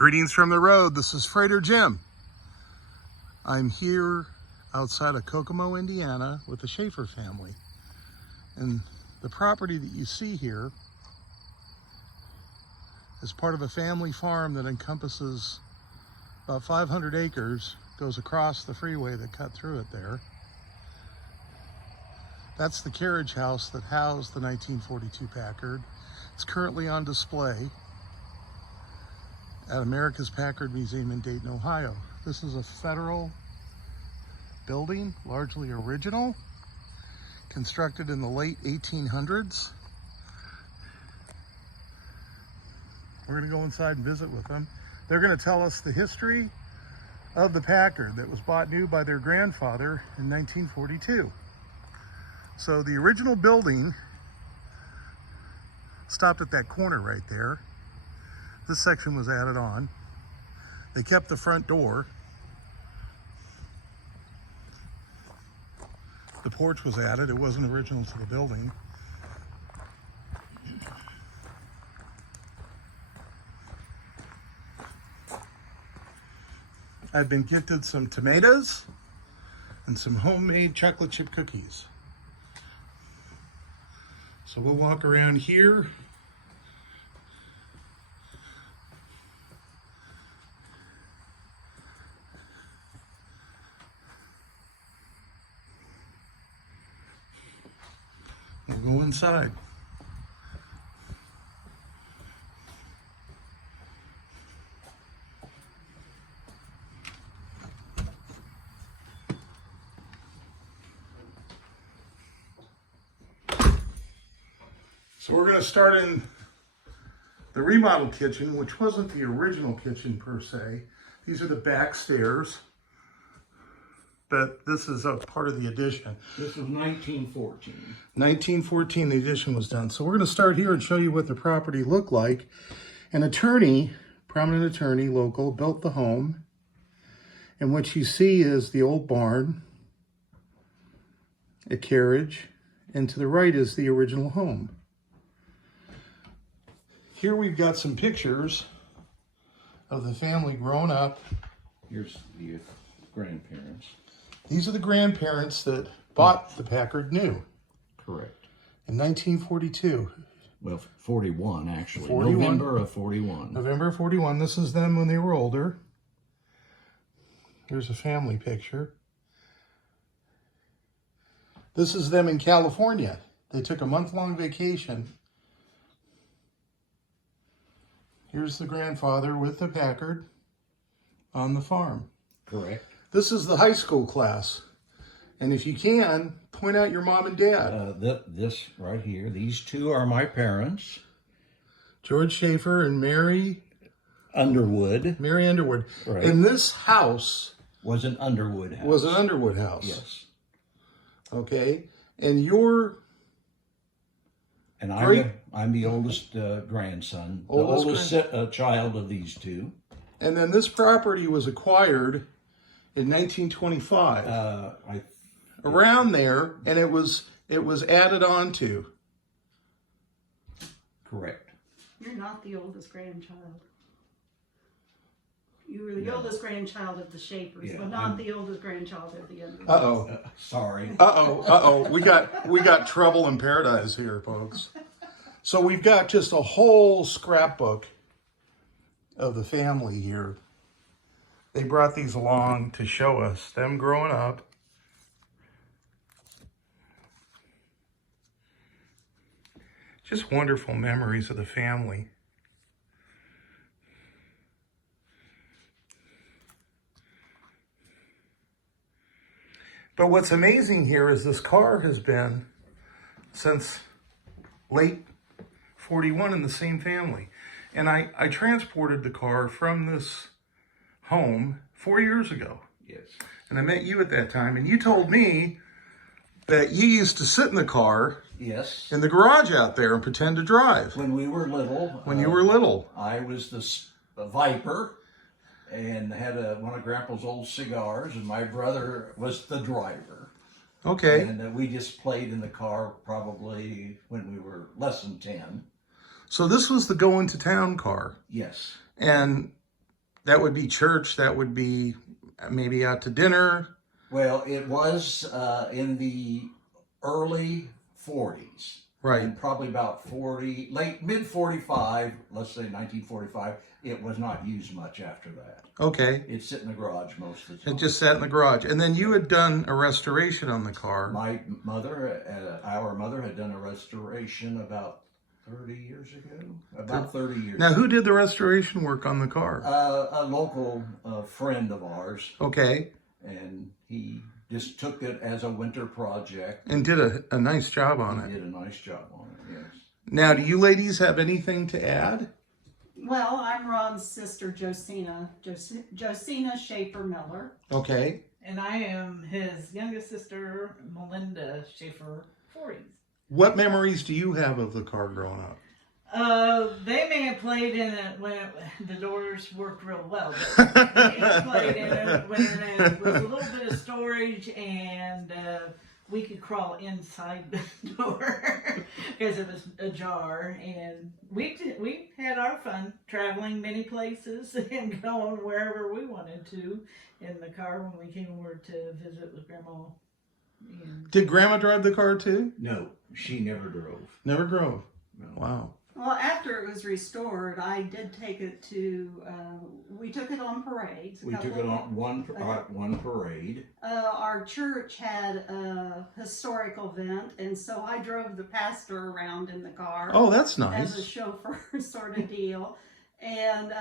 Greetings from the road. This is Freighter Jim. I'm here outside of Kokomo, Indiana with the Schaefer family. And the property that you see here is part of a family farm that encompasses about 500 acres, goes across the freeway that cut through it there. That's the carriage house that housed the 1942 Packard. It's currently on display at America's Packard Museum in Dayton, Ohio. This is a federal building, largely original, constructed in the late 1800s. We're gonna go inside and visit with them. They're gonna tell us the history of the Packard that was bought new by their grandfather in 1942. So the original building stopped at that corner right there. This section was added on. They kept the front door. The porch was added. It wasn't original to the building. I've been gifted some tomatoes and some homemade chocolate chip cookies. So we'll walk around here. We'll go inside. So we're going to start in the remodel kitchen, which wasn't the original kitchen per se. These are the back stairs, but this is a part of the addition. This was 1914. 1914, the addition was done. So we're going to start here and show you what the property looked like. An attorney, prominent attorney, local, built the home. And what you see is the old barn, a carriage, and to the right is the original home. Here we've got some pictures of the family growing up. Here's the grandparents. These are the grandparents that bought the Packard new. Correct. In 1942. Well, 41 actually. 41. November of 41. November of 41. This is them when they were older. Here's a family picture. This is them in California. They took a month-long vacation. Here's the grandfather with the Packard on the farm. Correct. This is the high school class. And if you can, point out your mom and dad. This right here, these two are my parents. George Schaefer and Mary Underwood. Mary Underwood. Right. And this house Was an Underwood house. was an Underwood house. Yes. Okay. And you're... And Great. I'm the oldest grandson, Oldest the oldest child of these two. And then this property was acquired in 1925. Around there, and it was added on to. Correct. You're not the oldest grandchild. You were the oldest grandchild of the Schaefers, but not the oldest grandchild of the Underwoods. Uh-oh. Sorry. Uh-oh. We got trouble in paradise here, folks. So we've got just a whole scrapbook of the family here. They brought these along to show us them growing up. Just wonderful memories of the family. But what's amazing here is this car has been since late 41 in the same family. And I transported the car from this home 4 years ago. Yes. And I met you at that time, and you told me that you used to sit in the car Yes. in the garage out there and pretend to drive. When we were little. When you were little. I was the Viper and had one of Grandpa's old cigars, and my brother was the driver. Okay. And we just played in the car probably when we were less than 10. So this was the going to town car. Yes. And That would be church. That would be maybe out to dinner. Well, it was in the early 40s. Right. And probably about mid 45, let's say 1945, it was not used much after that. Okay. It sit in the garage most of the time. It just sat in the garage. And then you had done a restoration on the car. My mother, our mother, had done a restoration about 30 years ago. About 30 years Now, ago. who did the restoration work on the car? A local friend of ours. Okay. And he just took it as a winter project. And did a nice job on He it. did a nice job on it, yes. Now, do you ladies have anything to add? Well, I'm Ron's sister, Josina Schaefer Miller. Okay. And I am his youngest sister, Melinda Schaefer Voorhees. What memories do you have of the car growing up? They may have played in it when the doors worked real well. But they played in it when it was a little bit of storage and we could crawl inside the door because it was ajar. And we had our fun traveling many places and going wherever we wanted to in the car when we came over to visit with Grandma. And Did Grandma drive the car too? No, she never drove. Never drove. No. Wow. Well, after it was restored, I did take it to, we took it on parades. We took it on one parade. Our church had a historical event, and so I drove the pastor around in the car. Oh, that's As a nice. chauffeur sort of deal. And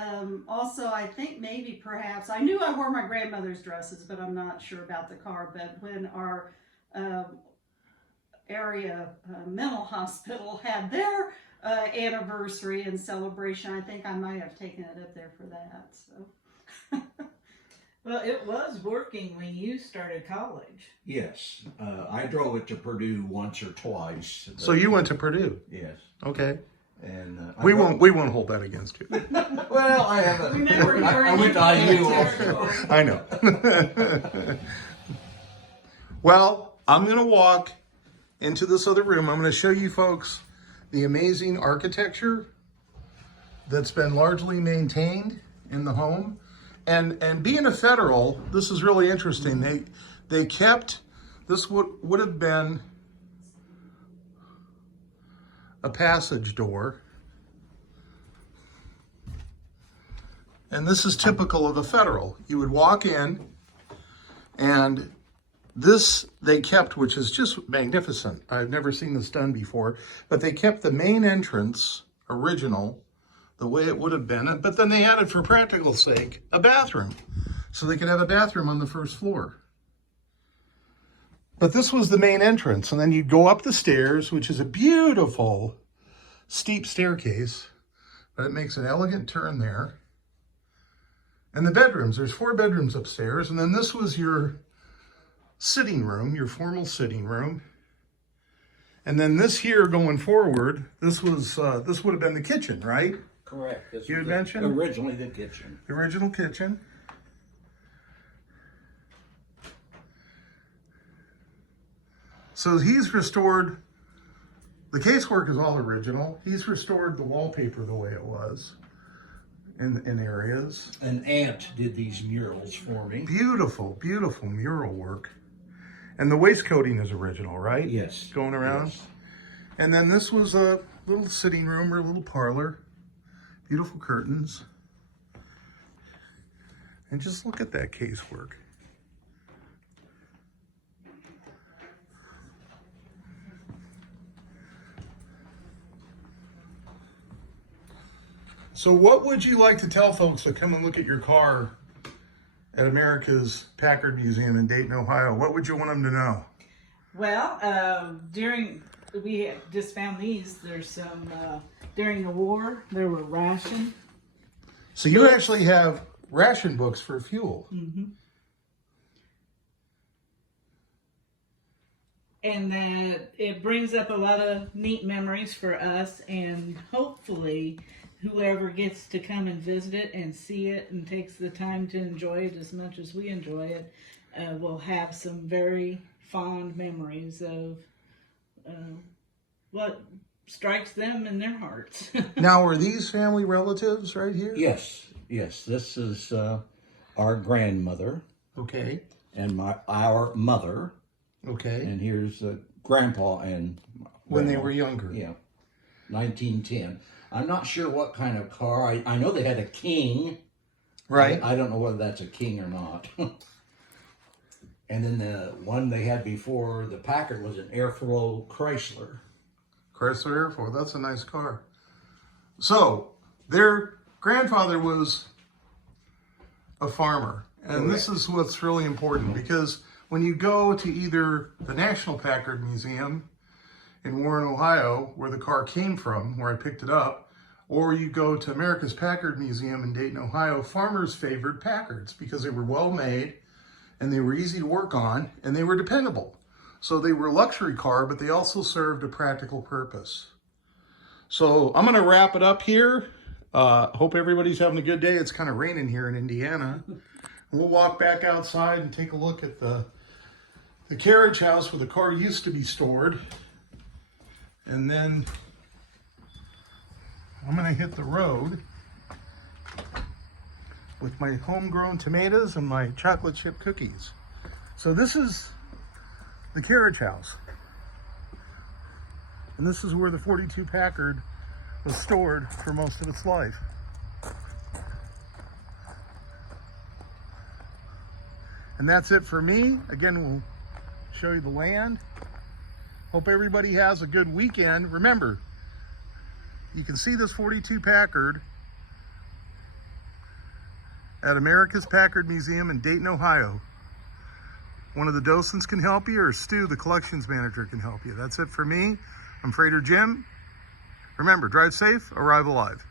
also, I think maybe perhaps, I knew I wore my grandmother's dresses, but I'm not sure about the car. But when our area mental hospital had their anniversary and celebration, I think I might have taken it up there for that. So. well, it was working when you started college. Yes, I drove it to Purdue once or twice. So you went to Purdue. Yes, Okay. and We won't hold that against you. Well, I haven't. Remember, you were I in went to IU territory. also. I know. Well, I'm going to walk into this other room. I'm going to show you folks the amazing architecture that's been largely maintained in the home. And being a federal, this is really interesting. They kept, this would have been a passage door. And this is typical of a federal. You would walk in, and this they kept, which is just magnificent. I've never seen this done before, but they kept the main entrance original, the way it would have been, but then they added, for practical sake, a bathroom, so they could have a bathroom on the first floor. But this was the main entrance, and then you'd go up the stairs, which is a beautiful steep staircase, but it makes an elegant turn there. And the bedrooms, there's 4 bedrooms upstairs, and then this was your sitting room, your formal sitting room. And then this here going forward, this would have been the kitchen, right? Correct. This You was had mentioned? originally the kitchen. The original kitchen. So he's restored, the casework is all original. He's restored the wallpaper the way it was in areas. An aunt did these murals for me. Beautiful, beautiful mural work. And the waistcoating is original, right? Yes. Going around. Yes. And then this was a little sitting room or a little parlor. Beautiful curtains. And just look at that casework. So what would you like to tell folks that come and look at your car at America's Packard Museum in Dayton, Ohio? What would you want them to know? Well, we had just found these. There's some, during the war, there were ration. So you actually have ration books for fuel. Mm-hmm. And that it brings up a lot of neat memories for us, and hopefully whoever gets to come and visit it and see it and takes the time to enjoy it as much as we enjoy it will have some very fond memories of what strikes them in their hearts. Now, are these family relatives right here? Yes. Yes, this is our grandmother Okay. and our mother, Okay. and here's grandpa and When they grandma. were younger. Yeah, 1910. I'm not sure what kind of car. I know they had a King. Right. I don't know whether that's a King or not. And then the one they had before the Packard was an Airflow Chrysler. Chrysler Airflow. That's a nice car. So their grandfather was a farmer. And this is what's really important, because when you go to either the National Packard Museum in Warren, Ohio, where the car came from, where I picked it up, or you go to America's Packard Museum in Dayton, Ohio, farmers favored Packards because they were well made and they were easy to work on and they were dependable. So they were a luxury car, but they also served a practical purpose. So I'm going to wrap it up here. Hope everybody's having a good day. It's kind of raining here in Indiana. We'll walk back outside and take a look at the carriage house where the car used to be stored. And then I'm going to hit the road with my homegrown tomatoes and my chocolate chip cookies. So this is the carriage house. And this is where the 42 Packard was stored for most of its life. And that's it for me. Again, we'll show you the land. Hope everybody has a good weekend. Remember, you can see this 42 Packard at America's Packard Museum in Dayton, Ohio. One of the docents can help you, or Stu, the collections manager, can help you. That's it for me. I'm Freighter Jim. Remember, drive safe, arrive alive.